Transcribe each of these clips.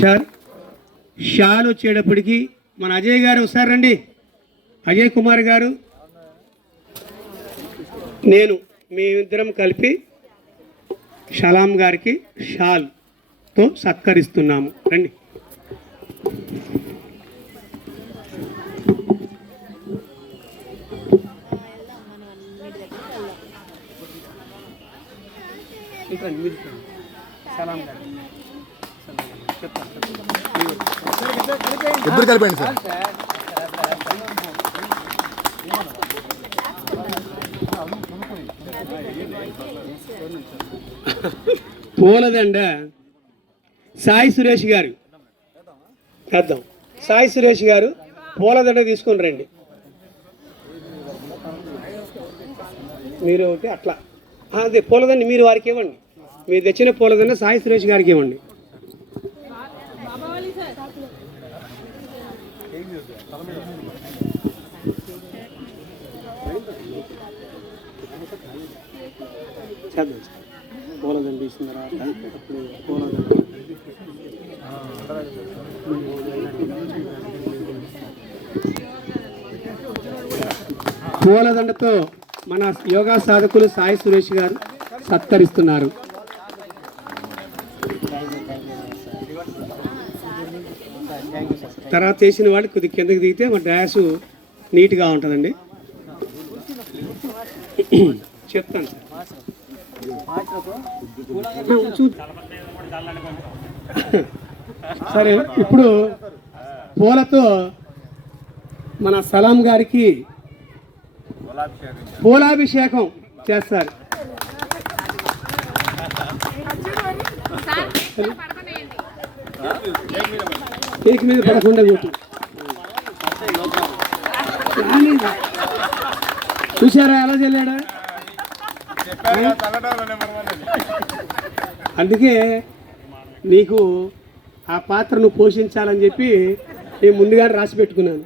Sir shawl వచ్చేటప్పటికి మన అజయ్ గారు ఒకసారి రండి. అజయ్ కుమార్ గారు నేను మేమిద్దరం కలిపి సలాం గారికి షాల్తో సత్కరిస్తున్నాము. రండి. ఇద్దరు కలిపండి సార్. పూలదండ సాయి సురేష్ గారు చేద్దాం. సాయి సురేష్ గారు పూలదండ తీసుకొని రండి. మీరు ఒకటి అట్లా అదే పూలదండ మీరు వారికి ఇవ్వండి. మీరు తెచ్చిన పూలదండ సాయి సురేష్ గారికి ఇవ్వండి. చేద్దాం సార్. పూలదండ తీసిన తర్వాత అప్పుడు పూలదండతో మన యోగా సాధకులు సాయి సురేష్ గారు సత్కరిస్తున్నారు. తర్వాత చేసిన వాళ్ళు కొద్దిగా కిందకి దిగితే మన డ్యాష్ నీట్గా ఉంటుందండి. చెప్తాను సార్. సరే, ఇప్పుడు పూలతో మన సలాం గారికి పూలాభిషేకం చేస్తారు. కేక్ మీద పడకుండా కొట్టు. చూసారా ఎలా చెల్లాడా? అందుకే నీకు ఆ పాత్రను పోషించాలని చెప్పి నేను ముందుగానే రాసి పెట్టుకున్నాను.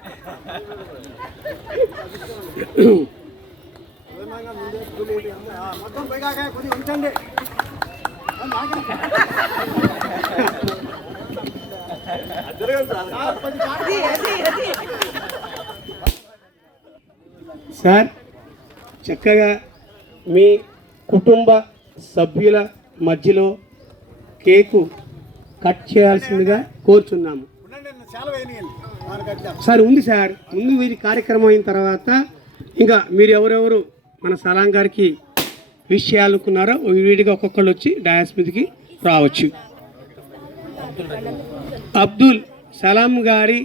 సార్, చక్కగా మీ కుటుంబ సభ్యుల మధ్యలో కేకు కట్ చేయాల్సిందిగా కోరుచున్నాము. సార్ ఉంది సార్, ముందు వీరి కార్యక్రమం అయిన తర్వాత ఇంకా మీరు ఎవరెవరు మన సలాం గారికి విష్ చేయాలనుకున్నారో వీడిగా ఒక్కొక్కళ్ళు వచ్చి డయాస్ మీదకి రావచ్చు. అబ్దుల్ సలాం గారి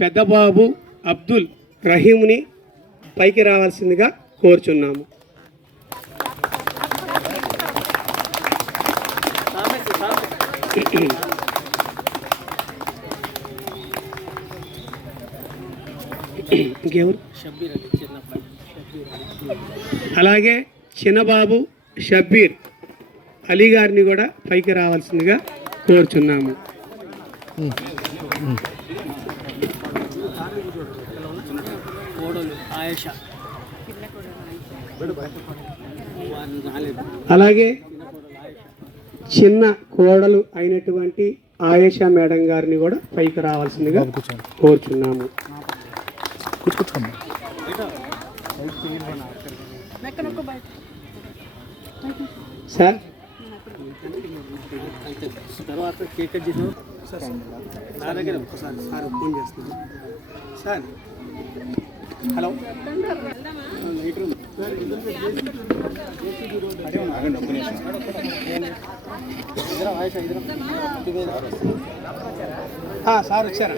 పెద్దబాబు అబ్దుల్ రహీంని పైకి రావాల్సిందిగా కోరుచున్నాము. ఇంకెవరు? అలాగే చిన్నబాబు షబ్బీర్ అలీ గారిని కూడా పైకి రావాల్సిందిగా కోరుచున్నాము. అలాగే చిన్న కోడలు అయినటువంటి ఆయేషా మేడం గారిని కూడా పైకి రావాల్సిందిగా కోరుచున్నాము. సార్ తర్వాత కేక్ కట్ చేసిన నా దగ్గర ఒక్కసారి సార్ ఫోన్ చేస్తున్నాను. సార్ హలో, సార్ వచ్చారా?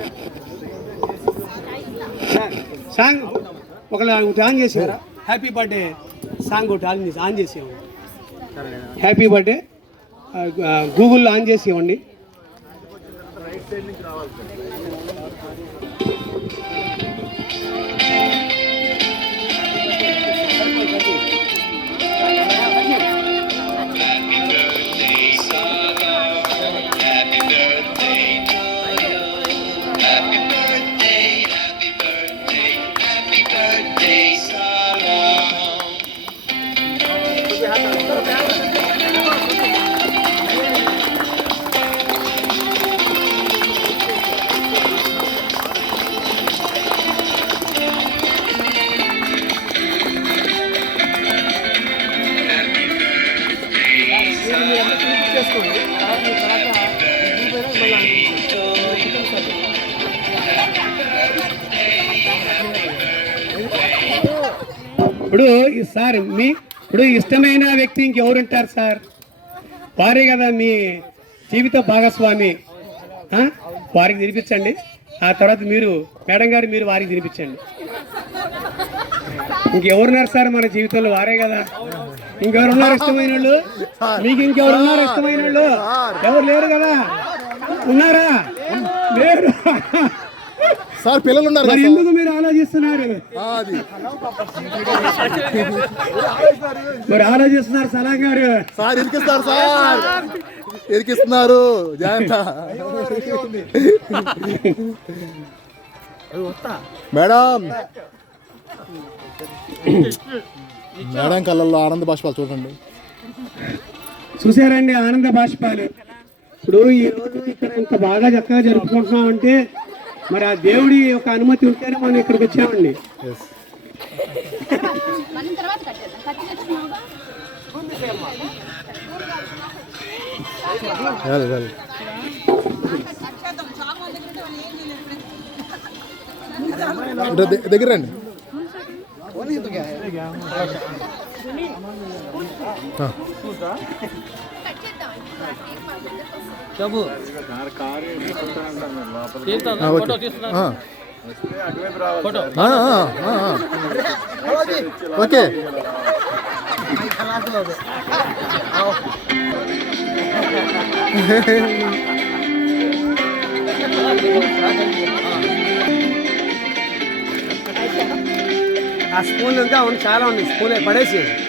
సాంగ్ ఒకటి ఆన్ చేసారా? హ్యాపీ బర్త్డే సాంగ్ ఒకటి ఆన్ చేసేవాడి. హ్యాపీ బర్త్డే గూగుల్లో ఆన్ చేసి ఇవ్వండి. చేసుకోండి. తర్వాత ఇప్పుడు సార్ ఇప్పుడు ఇష్టమైన వ్యక్తి ఇంకెవరు ఉంటారు సార్? వారే కదా మీ జీవిత భాగస్వామి. వారికి తినిపించండి. ఆ తర్వాత మీరు మేడం గారు మీరు వారికి తినిపించండి. ఇంకెవరున్నారు సార్ మన జీవితంలో? వారే కదా. ఇంకెవరున్నారు ఇష్టమైన వాళ్ళు? మీకు ఇంకెవరున్నారు ఇష్టమైన వాళ్ళు? ఎవరు లేరు కదా? ఉన్నారా? లేరు. సార్ పిల్లలు ఉన్నారు మరి ఎందుకు మీరు ఆలోచిస్తున్నారు? మరి ఆలోచిస్తున్నారు సలాం గారు. సార్ ఇరికిస్తారు, సార్ ఇరికిస్తున్నారు. జాగ్రత్త మేడం. మేడం కళ్ళల్లో ఆనంద బాష్పాలు చూడండి. చూసారండి ఆనంద బాష్పాలు. ఇప్పుడు ఈ రోజు ఇక్కడ ఇంత బాగా చక్కగా జరుపుకుంటున్నామంటే మరి ఆ దేవుడి యొక్క అనుమతి ఉంటేనే మనం ఇక్కడికి వచ్చామండి. దగ్గర రండి. ఓకే. ఆ స్పూన్ ఇంకా చాలా ఉంది. స్పూన్ పడేసి